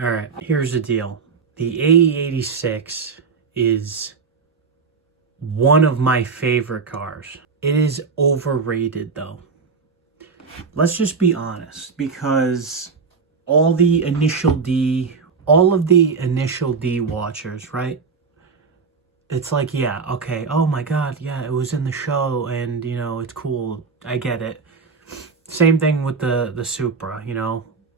All right, here's the deal. The AE86 is one of my favorite cars. It is overrated though. Let's just be honest, because all the initial D, all of the initial D watchers, right? It's like, yeah, okay, oh my God, yeah, it was in the show and, it's cool. I get it. Same thing with the Supra,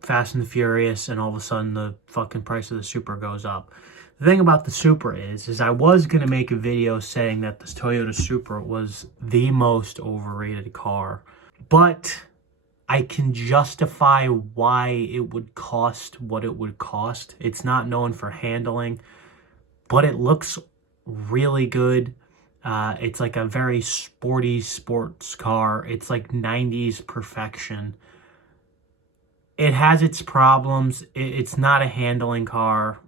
Fast and the Furious, and all of a sudden the fucking price of the Supra goes up. The thing about the Supra is I was going to make a video saying that the Toyota Supra was the most overrated car. But I can justify why it would cost what it would cost. It's not known for handling, but it looks really good. It's like a very sporty sports car. It's like 90s perfection. It has its problems. It's not a handling car.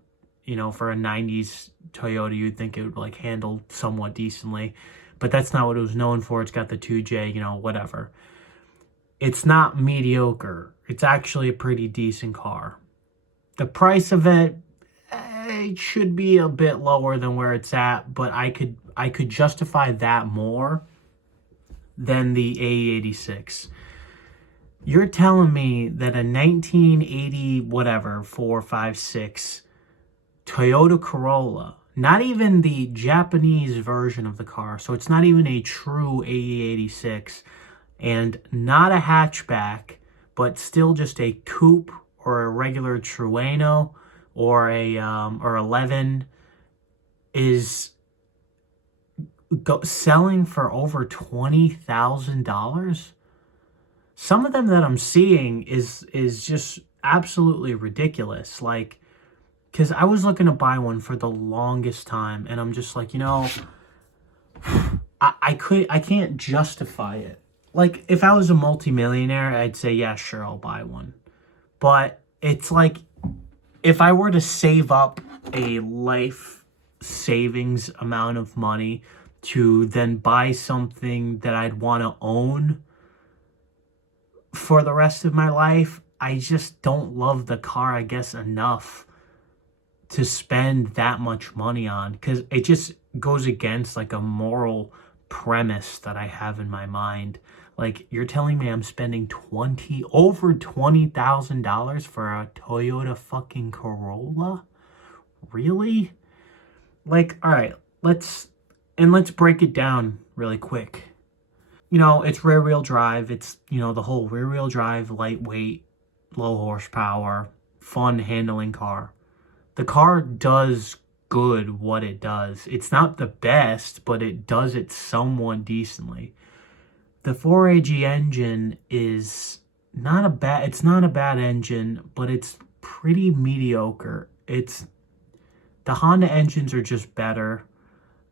For a 90s Toyota, you'd think it would like handle somewhat decently, but that's not what it was known for. It's got the 2J, whatever. It's not mediocre. It's actually a pretty decent car. The price of it, it should be a bit lower than where it's at, but I could justify that more than the AE86. You're telling me that a 1980 whatever 4, 5, 6 Toyota Corolla, not even the Japanese version of the car, so it's not even a true AE86, and not a hatchback, but still just a coupe or a regular Trueno or a 11, is selling for over $20,000. Some of them that I'm seeing is just absolutely ridiculous. Like, because I was looking to buy one for the longest time, and I'm just like, I can't justify it. Like, if I was a multimillionaire, I'd say, yeah, sure, I'll buy one. But it's like, if I were to save up a life savings amount of money to then buy something that I'd want to own for the rest of my life, I just don't love the car, I guess, enough to spend that much money on, because it just goes against like a moral premise that I have in my mind. Like, you're telling me I'm spending over $20,000 for a Toyota fucking Corolla? Really? Like, all right, let's break it down really quick. It's rear wheel drive. It's, the whole rear wheel drive, lightweight, low horsepower, fun handling car. The car does good what it does. It's not the best, but it does it somewhat decently. The 4AG engine is not a bad engine, but it's pretty mediocre. The Honda engines are just better.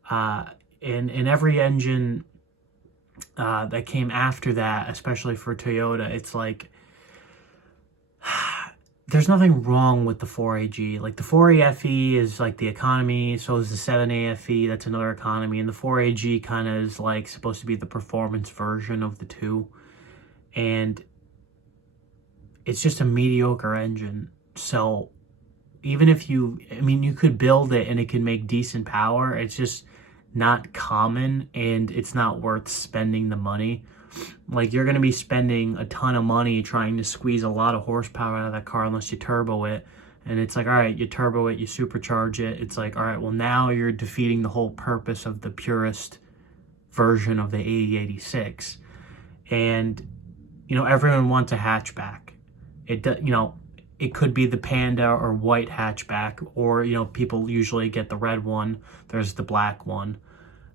And every engine that came after that, especially for Toyota, it's like, there's nothing wrong with the 4AG. Like, the 4AFE is like the economy, so is the 7AFE, that's another economy, and the 4AG kind of is like supposed to be the performance version of the two. And it's just a mediocre engine. So even if you could build it and it can make decent power, it's just not common, and it's not worth spending the money. Like, you're going to be spending a ton of money trying to squeeze a lot of horsepower out of that car unless you turbo it. And it's like, all right, you turbo it, you supercharge it. It's like, all right, well, now you're defeating the whole purpose of the purest version of the AE86. And, everyone wants a hatchback. It could be the Panda or white hatchback, or, people usually get the red one. There's the black one.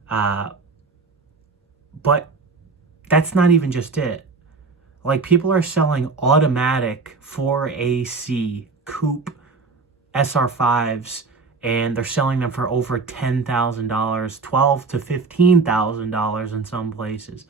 But that's not even just it. Like, people are selling automatic 4AC coupe SR5s, and they're selling them for over $10,000, $12,000 to $15,000 in some places.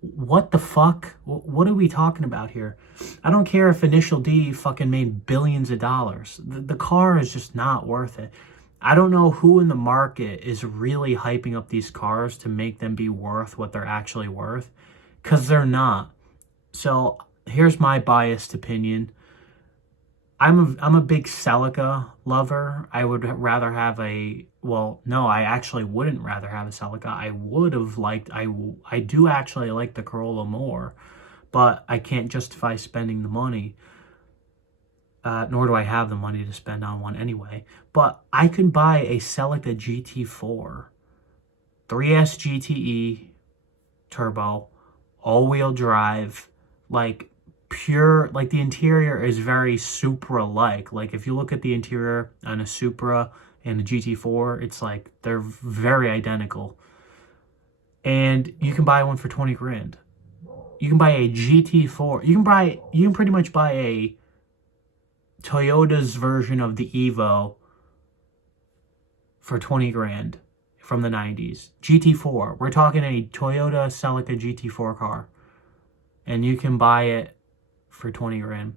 What the fuck? What are we talking about here? I don't care if Initial D fucking made billions of dollars. The car is just not worth it. I don't know who in the market is really hyping up these cars to make them be worth what they're actually worth, because they're not. So here's my biased opinion. I'm a big Celica lover. I would rather have a, well, no, I actually wouldn't rather have a Celica. I would have liked, I do actually like the Corolla more, but I can't justify spending the money. Nor do I have the money to spend on one anyway. But I could buy a Celica GT4, 3S GTE turbo, all-wheel drive, like pure, like the interior is very Supra-like. Like if you look at the interior on a Supra and a GT4, it's like they're very identical. And you can buy one for 20 grand. You can buy a GT4. You can pretty much buy a Toyota's version of the Evo for 20 grand from the 90s. GT4. We're talking a Toyota Celica GT4 car. And you can buy it for 20 grand.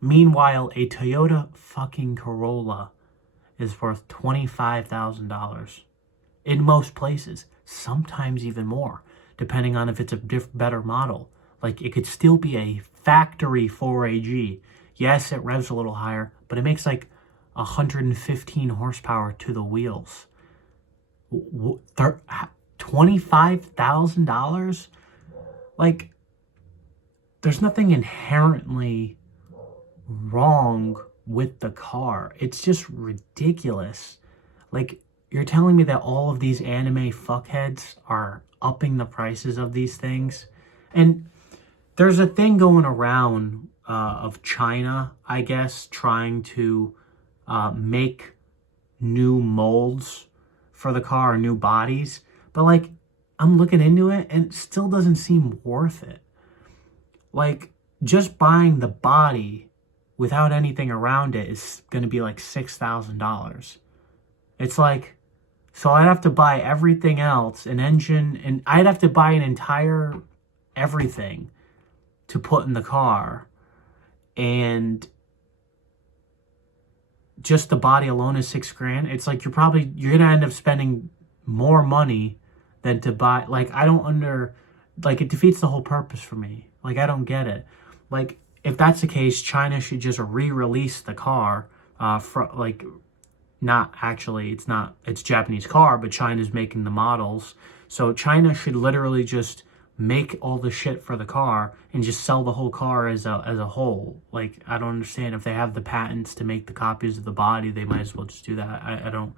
Meanwhile, a Toyota fucking Corolla is worth $25,000 in most places. Sometimes even more, depending on if it's a better model. Like, it could still be a factory 4AG. Yes, it revs a little higher, but it makes like 115 horsepower to the wheels. $25,000? Like, there's nothing inherently wrong with the car. It's just ridiculous. Like, you're telling me that all of these anime fuckheads are upping the prices of these things? And there's a thing going around of China, I guess, trying to make new molds for the car, new bodies. But, like, I'm looking into it, and it still doesn't seem worth it. Like, just buying the body without anything around it is going to be like $6,000. It's like, so I'd have to buy everything else, an engine, and I'd have to buy an entire everything to put in the car. And just the body alone is $6 grand. It's like you're going to end up spending more money than to buy. Like, like, it defeats the whole purpose for me. Like, I don't get it. Like, if that's the case, China should just re-release the car. Not actually, it's Japanese car, but China's making the models. So China should literally just make all the shit for the car and just sell the whole car as a whole. Like, I don't understand. If they have the patents to make the copies of the body, they might as well just do that. I don't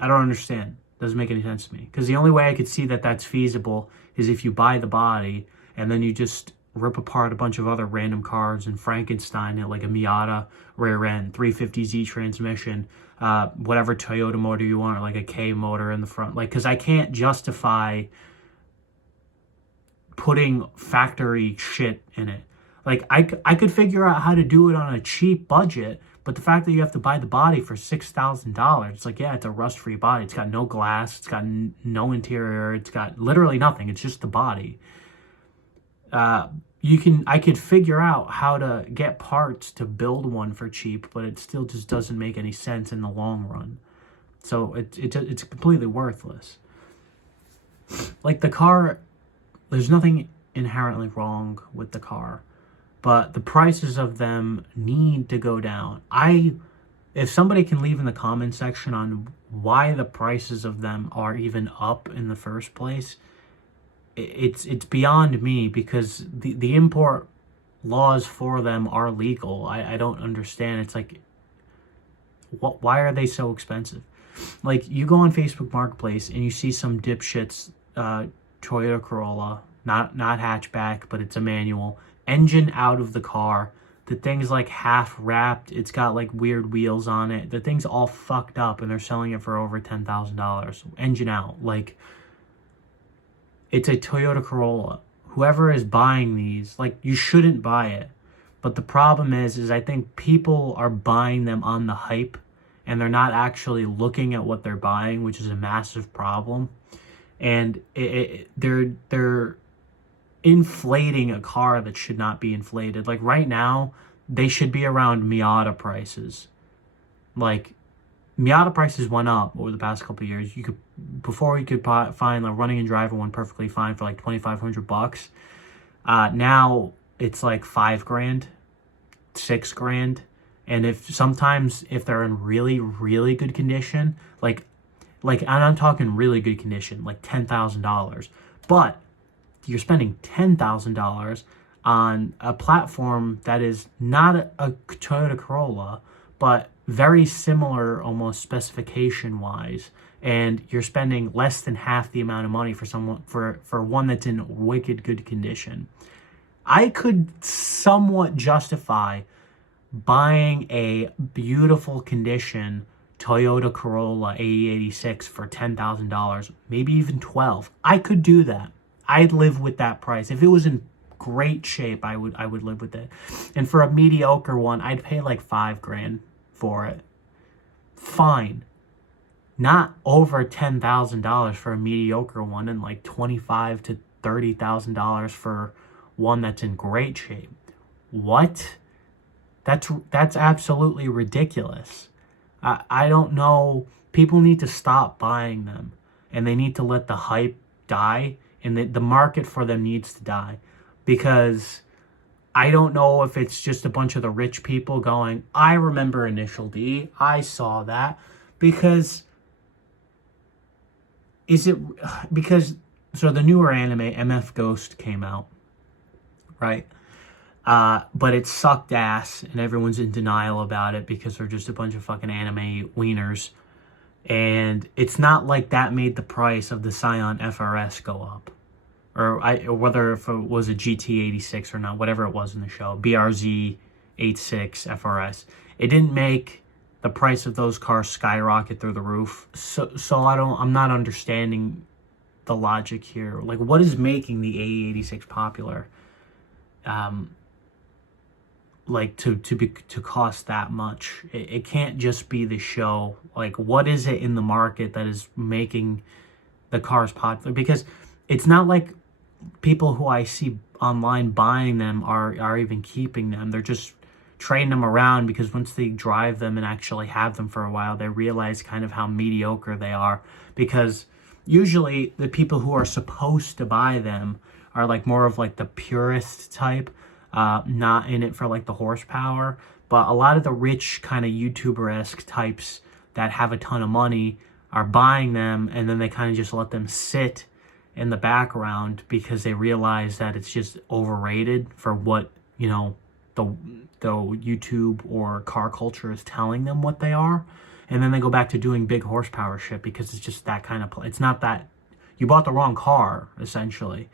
understand. Doesn't make any sense to me. Because the only way I could see that that's feasible is if you buy the body and then you just rip apart a bunch of other random cars and Frankenstein it, like a Miata rear end, 350Z transmission, whatever Toyota motor you want, or like a K motor in the front. Like, because I can't justify putting factory shit in it. Like, I could figure out how to do it on a cheap budget, but the fact that you have to buy the body for $6,000, it's like, yeah, it's a rust-free body. It's got no glass. It's got no interior. It's got literally nothing. It's just the body. I could figure out how to get parts to build one for cheap, but it still just doesn't make any sense in the long run. So it's completely worthless. Like, the car, there's nothing inherently wrong with the car, but the prices of them need to go down. If somebody can leave in the comment section on why the prices of them are even up in the first place, it's beyond me, because the import laws for them are legal. I don't understand. It's like, why are they so expensive? Like, you go on Facebook Marketplace and you see some dipshits Toyota Corolla, not hatchback, but it's a manual, engine out of the car. The thing's like half wrapped. It's got like weird wheels on it. The thing's all fucked up, and they're selling it for over $10,000. Engine out. Like, it's a Toyota Corolla. Whoever is buying these, like, you shouldn't buy it. But the problem is I think people are buying them on the hype, and they're not actually looking at what they're buying, which is a massive problem. And they're inflating a car that should not be inflated. Like, right now, they should be around Miata prices. Like, Miata prices went up over the past couple of years. Before you could find a running and driving one perfectly fine for like $2,500. Now it's like $5 grand, $6 grand. And if they're in really, really good condition, and I'm talking really good condition, like $10,000, but you're spending $10,000 on a platform that is not a Toyota Corolla, but very similar almost specification wise, and you're spending less than half the amount of money for one that's in wicked good condition. I could somewhat justify buying a beautiful condition Toyota Corolla AE86 for $10,000, maybe even 12. I could do that. I'd live with that price. If it was in great shape, I would live with it. And for a mediocre one, I'd pay like $5,000 for it. Fine. Not over $10,000 for a mediocre one, and like $25,000 to $30,000 for one that's in great shape. What? That's absolutely ridiculous. I don't know. People need to stop buying them, and they need to let the hype die, and the market for them needs to die, because I don't know if it's just a bunch of the rich people going, I remember Initial D, I saw that, because so the newer anime MF Ghost came out, right? But it sucked ass, and everyone's in denial about it because they're just a bunch of fucking anime wieners. And it's not like that made the price of the Scion FRS go up. Or whether if it was a GT86 or not, whatever it was in the show, BRZ 86 FRS. It didn't make the price of those cars skyrocket through the roof. So I'm not understanding the logic here. Like, what is making the AE86 popular? Like to cost that much. It can't just be the show. Like, what is it in the market that is making the cars popular? Because it's not like people who I see online buying them are even keeping them. They're just trading them around, because once they drive them and actually have them for a while, they realize kind of how mediocre they are. Because usually the people who are supposed to buy them are like more of like the purist type, not in it for like the horsepower. But a lot of the rich kind of YouTuber-esque types that have a ton of money are buying them, and then they kind of just let them sit in the background because they realize that it's just overrated for what, you know, the YouTube or car culture is telling them what they are. And then they go back to doing big horsepower shit because it's just that kind of it's not that, you bought the wrong car, essentially.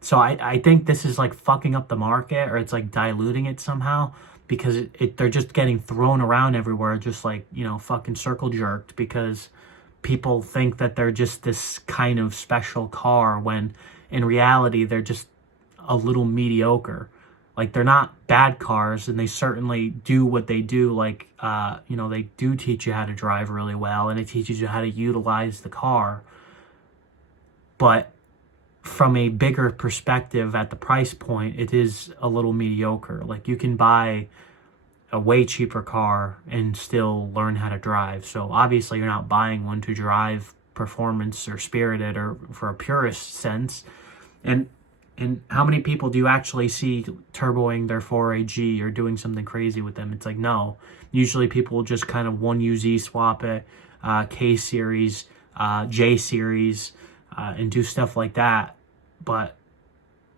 So I think this is like fucking up the market, or it's like diluting it somehow, because they're just getting thrown around everywhere, just like, you know, fucking circle jerked, because people think that they're just this kind of special car when in reality they're just a little mediocre. Like, they're not bad cars, and they certainly do what they do. Like, you know, they do teach you how to drive really well, and it teaches you how to utilize the car. But from a bigger perspective at the price point, it is a little mediocre. Like, you can buy a way cheaper car and still learn how to drive. So obviously you're not buying one to drive performance or spirited or for a purist sense. And how many people do you actually see turboing their 4AG or doing something crazy with them? It's like, no. Usually people will just kind of 1UZ swap it, K-Series, J-Series, and do stuff like that. But,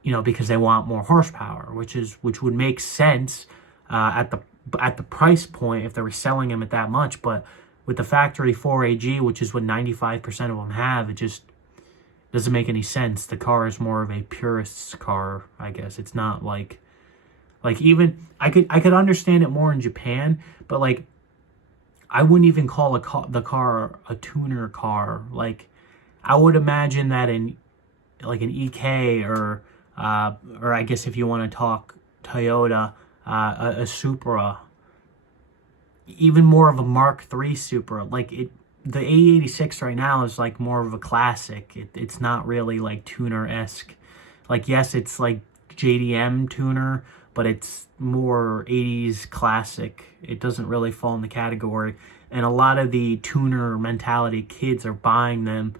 you know, because they want more horsepower, which would make sense at the price point if they were selling them at that much. But with the factory 4AG, which is what 95% of them have, it just doesn't make any sense. The car is more of a purist's car, I guess. It's not like even I could understand it more in Japan, but like I wouldn't even call the car a tuner car. Like, I would imagine that in like an EK or I guess if you want to talk Toyota, a Supra, even more of a Mark III Supra. Like, the AE86 right now is like more of a classic. It's not really like tuner-esque. Like, yes, it's like JDM tuner, but it's more 80s classic. It doesn't really fall in the category. And a lot of the tuner mentality kids are buying them,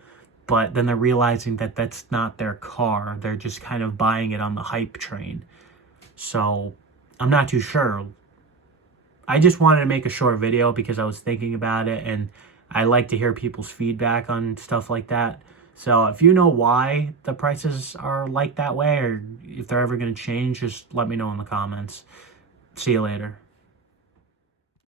but then they're realizing that that's not their car. They're just kind of buying it on the hype train. So I'm not too sure. I just wanted to make a short video because I was thinking about it, and I like to hear people's feedback on stuff like that. So if you know why the prices are like that way, or if they're ever going to change, just let me know in the comments. See you later.